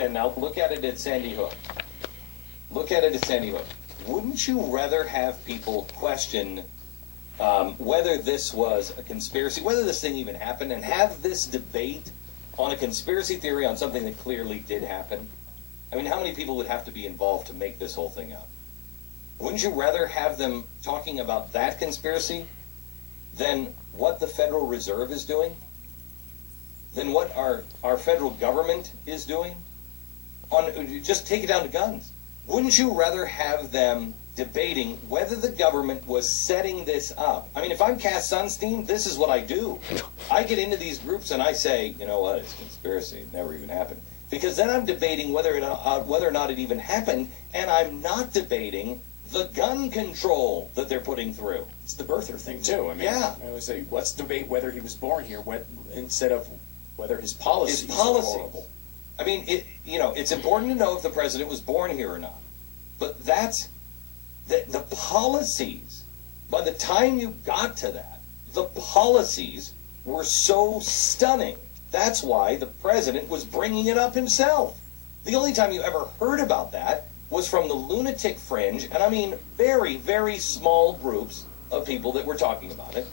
and now look at it at Sandy Hook. Look at it at Sandy Hook. Wouldn't you rather have people question whether this was a conspiracy, whether this thing even happened, and have this debate on a conspiracy theory on something that clearly did happen? I mean, how many people would have to be involved to make this whole thing up? Wouldn't you rather have them talking about that conspiracy than what the Federal Reserve is doing? Than what our federal government is doing? Just take it down to guns. Wouldn't you rather have them debating whether the government was setting this up? I mean, if I'm Cass Sunstein, this is what I do. I get into these groups and I say, you know what, it's a conspiracy. It never even happened. Because then I'm debating whether or not it even happened, and I'm not debating the gun control that they're putting through. It's the birther thing, too. I mean, yeah. I would say, let's debate whether he was born here instead of whether his policies are horrible. I mean, it's important to know if the president was born here or not. But that's the policies. By the time you got to that, the policies were so stunning. That's why the president was bringing it up himself. The only time you ever heard about that was from the lunatic fringe, and I mean very, very small groups of people that were talking about it.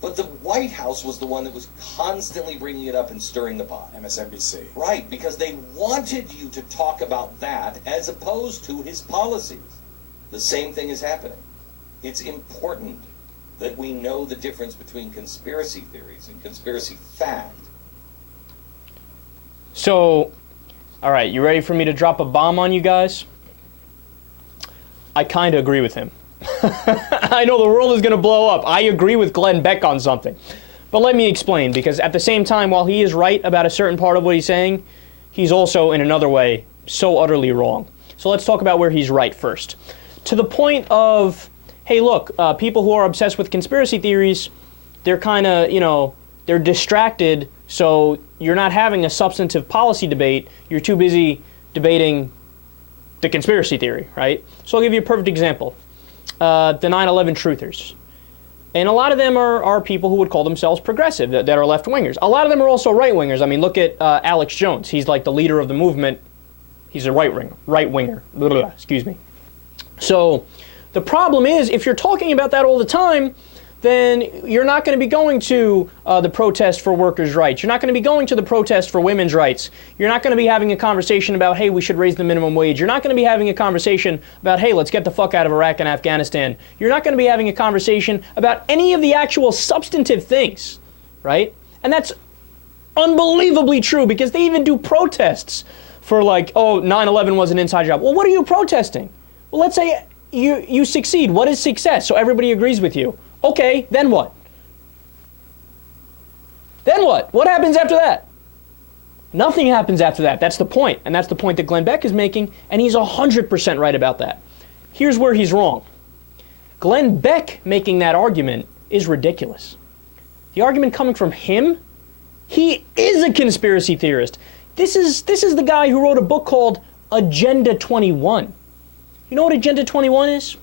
But the White House was the one that was constantly bringing it up and stirring the pot. MSNBC. Right, because they wanted you to talk about that as opposed to his policies. The same thing is happening. It's important that we know the difference between conspiracy theories and conspiracy fact. So, all right, you ready for me to drop a bomb on you guys? I kind of agree with him. I know the world is going to blow up. I agree with Glenn Beck on something. But let me explain, because at the same time, while he is right about a certain part of what he's saying, he's also, in another way, so utterly wrong. So let's talk about where he's right first. To the point of, hey, look, people who are obsessed with conspiracy theories, they're kind of, they're distracted, so you're not having a substantive policy debate. You're too busy debating the conspiracy theory, right? So I'll give you a perfect example. The 9/11 truthers. And a lot of them are people who would call themselves progressive, that are left-wingers. A lot of them are also right-wingers. I mean, look at Alex Jones. He's like the leader of the movement. He's a right-winger. Excuse me. So the problem is, if you're talking about that all the time, then you're not going to be going to the protest for workers' rights. You're not going to be going to the protest for women's rights. You're not going to be having a conversation about, hey, we should raise the minimum wage. You're not going to be having a conversation about, hey, let's get the fuck out of Iraq and Afghanistan. You're not going to be having a conversation about any of the actual substantive things, right? And that's unbelievably true, because they even do protests for like, oh, 9/11 was an inside job. Well, what are you protesting? Well, let's say you succeed. What is success? So everybody agrees with you. Okay, then what? Then what? What happens after that? Nothing happens after that. That's the point. And that's the point that Glenn Beck is making, and he's 100% right about that. Here's where he's wrong. Glenn Beck making that argument is ridiculous. The argument coming from him, he is a conspiracy theorist. This is the guy who wrote a book called Agenda 21. You know what Agenda 21 is?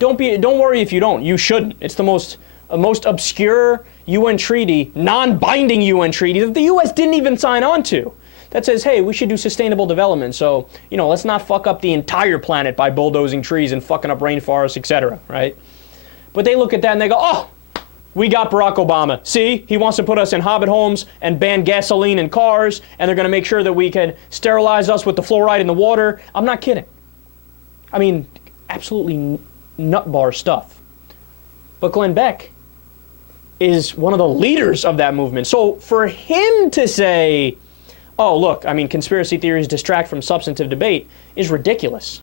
Don't worry if you don't. You shouldn't. It's the most obscure UN treaty, non-binding UN treaty that the U.S. didn't even sign on to. That says, hey, we should do sustainable development. So, let's not fuck up the entire planet by bulldozing trees and fucking up rainforests, etc. Right? But they look at that and they go, oh, we got Barack Obama. See, he wants to put us in hobbit homes and ban gasoline in cars, and they're going to make sure that we can sterilize us with the fluoride in the water. I'm not kidding. I mean, absolutely nutbar stuff. But Glenn Beck is one of the leaders of that movement. So for him to say, oh, look, I mean, conspiracy theories distract from substantive debate is ridiculous.